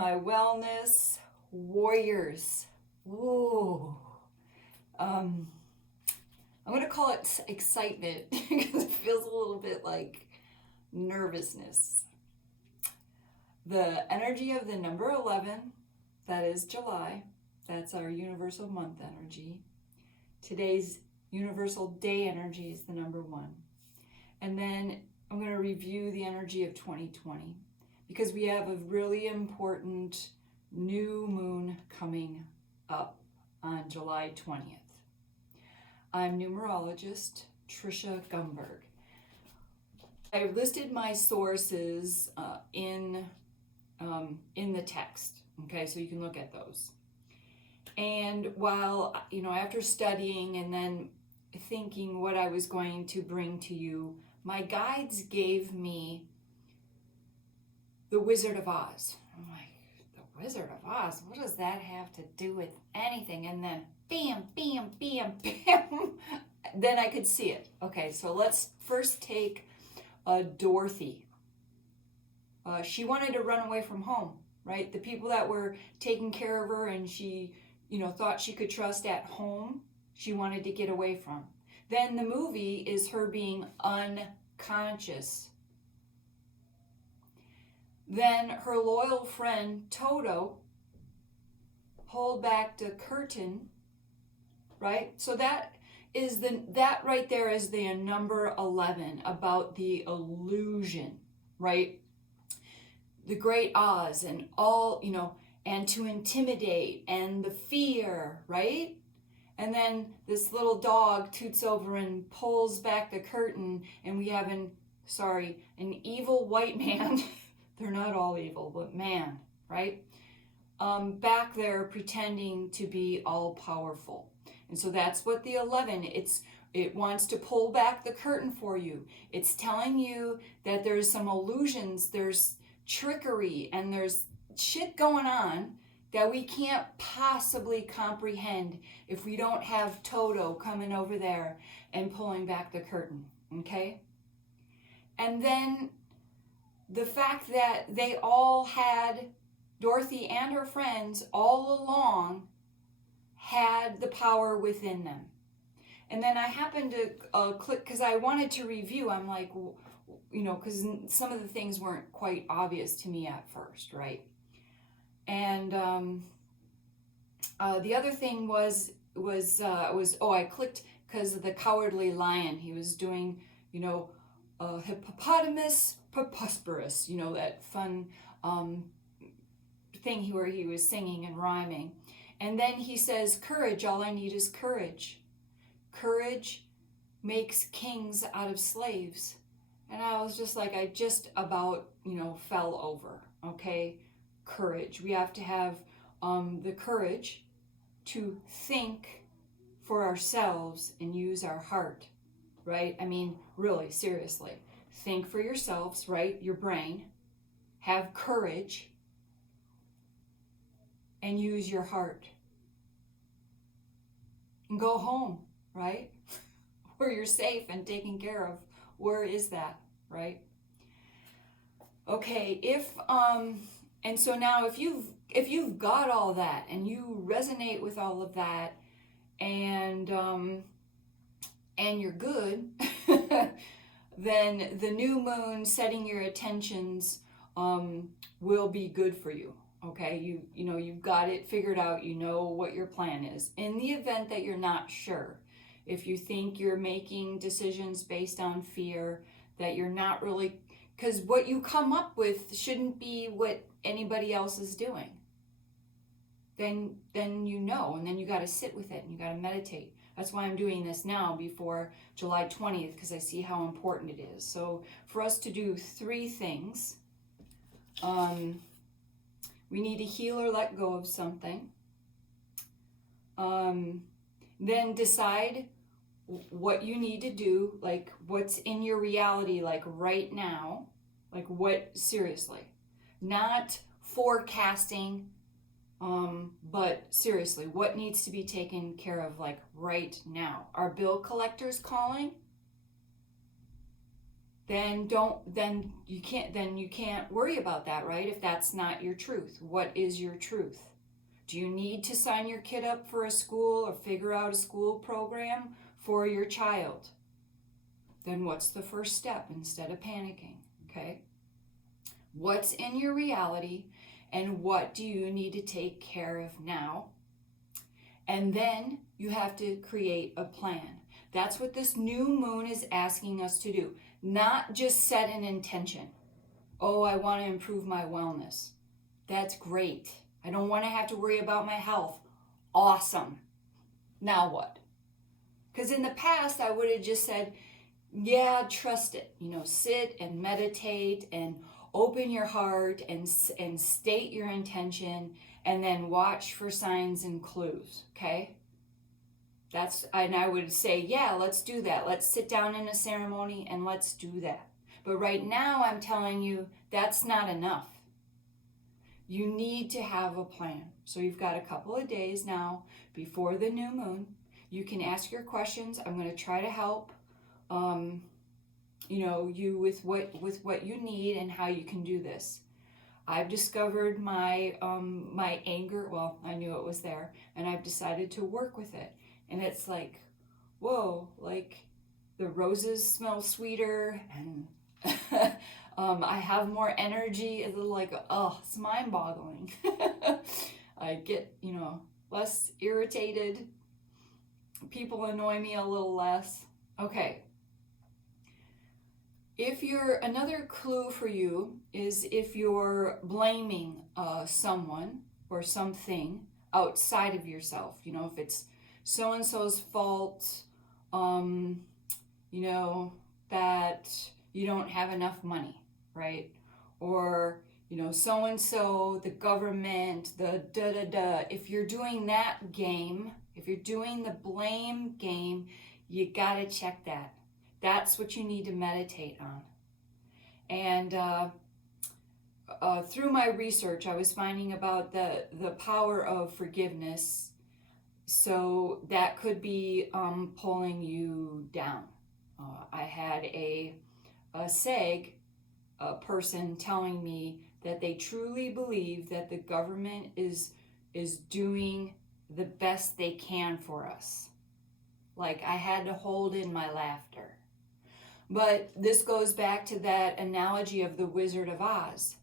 my wellness warriors. Ooh. I'm going to call it excitement because it feels a little bit like nervousness. The energy of the number 11, that is July. That's our universal month energy. Today's universal day energy is the number 1. And then I'm going to review the energy of 2020 because we have a really important new moon coming up on July 20th. I'm numerologist Trisha Gumberg. I listed my sources in the text, okay, so you can look at those. And while, after studying and then thinking what I was going to bring to you, my guides gave me the Wizard of Oz. I'm like, the Wizard of Oz? What does that have to do with anything? And then bam, bam, bam, bam. Then I could see it. Okay, so let's first take Dorothy. She wanted to run away from home, right? The people that were taking care of her and she, thought she could trust at home, she wanted to get away from. Then the movie is her being unconscious. Then her loyal friend Toto pulled back the curtain, right? So that right there is the number 11 about the illusion, right? The great Oz and all, and to intimidate and the fear, right? And then this little dog toots over and pulls back the curtain and we have an evil white man. They're not all evil, but man, right? Back there pretending to be all powerful. And so that's what the 11, it wants to pull back the curtain for you. It's telling you that there's some illusions, there's trickery, and there's shit going on that we can't possibly comprehend if we don't have Toto coming over there and pulling back the curtain, okay? And then the fact that they all had, Dorothy and her friends all along had the power within them. And then I happened to click, because I wanted to review, I'm like, because some of the things weren't quite obvious to me at first, right? And the other thing was I clicked because of the Cowardly Lion. He was doing, hippopotamus prosperous, that fun thing where he was singing and rhyming. And then he says, courage, all I need is courage. Courage makes kings out of slaves. And I was just like, I just about, fell over, okay? Courage. We have to have the courage to think for ourselves and use our heart, right? I mean, really, seriously. Think for yourselves, right? Your brain. Have courage and use your heart. And go home, right? Where you're safe and taken care of. Where is that, right? Okay, and so now if you've got all that and you resonate with all of that and you're good, then the new moon setting your attentions will be good for you. Okay, you've got it figured out, you know what your plan is. In the event that you're not sure, if you think you're making decisions based on fear, that you're not really, because what you come up with shouldn't be what anybody else is doing. Then and then you got to sit with it and you got to meditate. That's why I'm doing this now before July 20th, because I see how important it is. So for us to do 3 things, we need to heal or let go of something. Then decide what you need to do, like what's in your reality, like right now, like what, seriously, not forecasting, but seriously, what needs to be taken care of, like right now? Are bill collectors calling? then you can't worry about that, right? If that's not your truth. What is your truth? Do you need to sign your kid up for a school or figure out a school program for your child? Then what's the first step instead of panicking, okay? What's in your reality and what do you need to take care of now? And then you have to create a plan. That's what this new moon is asking us to do. Not just set an intention. Oh, I want to improve my wellness. That's great. I don't want to have to worry about my health. Awesome. Now what? Because in the past, I would have just said, yeah, trust it. Sit and meditate and open your heart and state your intention and then watch for signs and clues, okay? And I would say, yeah, let's do that. Let's sit down in a ceremony and let's do that. But right now I'm telling you that's not enough. You need to have a plan. So you've got a couple of days now before the new moon. You can ask your questions. I'm going to try to help you with what you need and how you can do this. I've discovered my anger. Well, I knew it was there, and I've decided to work with it. And it's like, whoa, like the roses smell sweeter, and I have more energy. It's like, it's mind-boggling. I get, less irritated. People annoy me a little less. Okay. Another clue for you is if you're blaming someone or something outside of yourself, if it's so-and-so's fault, that you don't have enough money, right? Or, so-and-so, the government, the da-da-da. If you're doing that game, if you're doing the blame game, you gotta check that. That's what you need to meditate on. And through my research, I was finding about the power of forgiveness. So that could be pulling you down. I had a person telling me that they truly believe that the government is doing the best they can for us. Like I had to hold in my laughter. But this goes back to that analogy of the Wizard of Oz.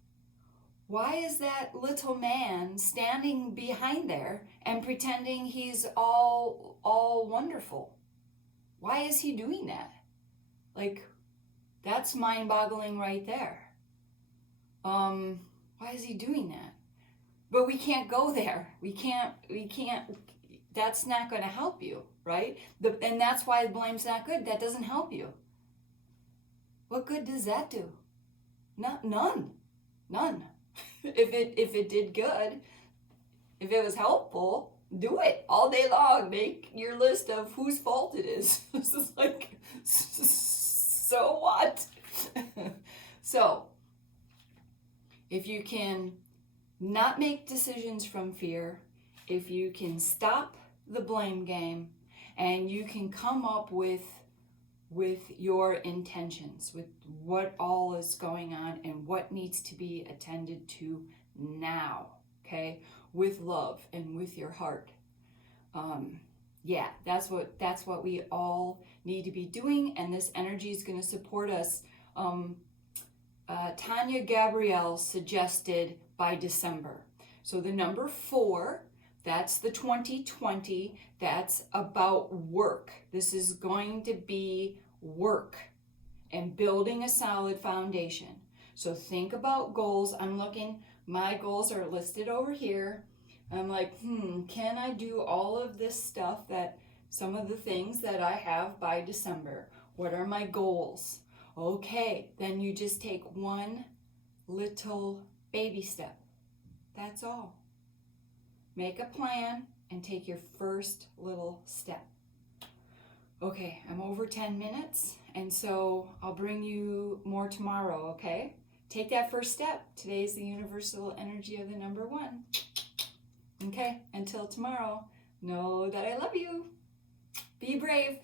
Why is that little man standing behind there and pretending he's all wonderful? Why is he doing that? Like, that's mind-boggling right there. Why is he doing that? But we can't go there. We can't, that's not going to help you, right? And that's why blame's not good. That doesn't help you. What good does that do? None. If it did good, if it was helpful, do it all day long. Make your list of whose fault it is. This is like, so what? So, if you can not make decisions from fear, if you can stop the blame game, and you can come up with your intentions, with what all is going on and what needs to be attended to now, okay? With love and with your heart. That's what we all need to be doing, and this energy is going to support us. Tanya Gabrielle suggested by December. So the number 4, that's the 2020, that's about work. This is going to be work and building a solid foundation. So think about goals. I'm looking, my goals are listed over here. I'm like, can I do all of this stuff, that some of the things that I have by December? What are my goals? Okay, then you just take one little baby step. That's all. Make a plan and take your first little step. Okay, I'm over 10 minutes, and so I'll bring you more tomorrow, okay? Take that first step. Today's the universal energy of the number 1. Okay, until tomorrow, know that I love you. Be brave.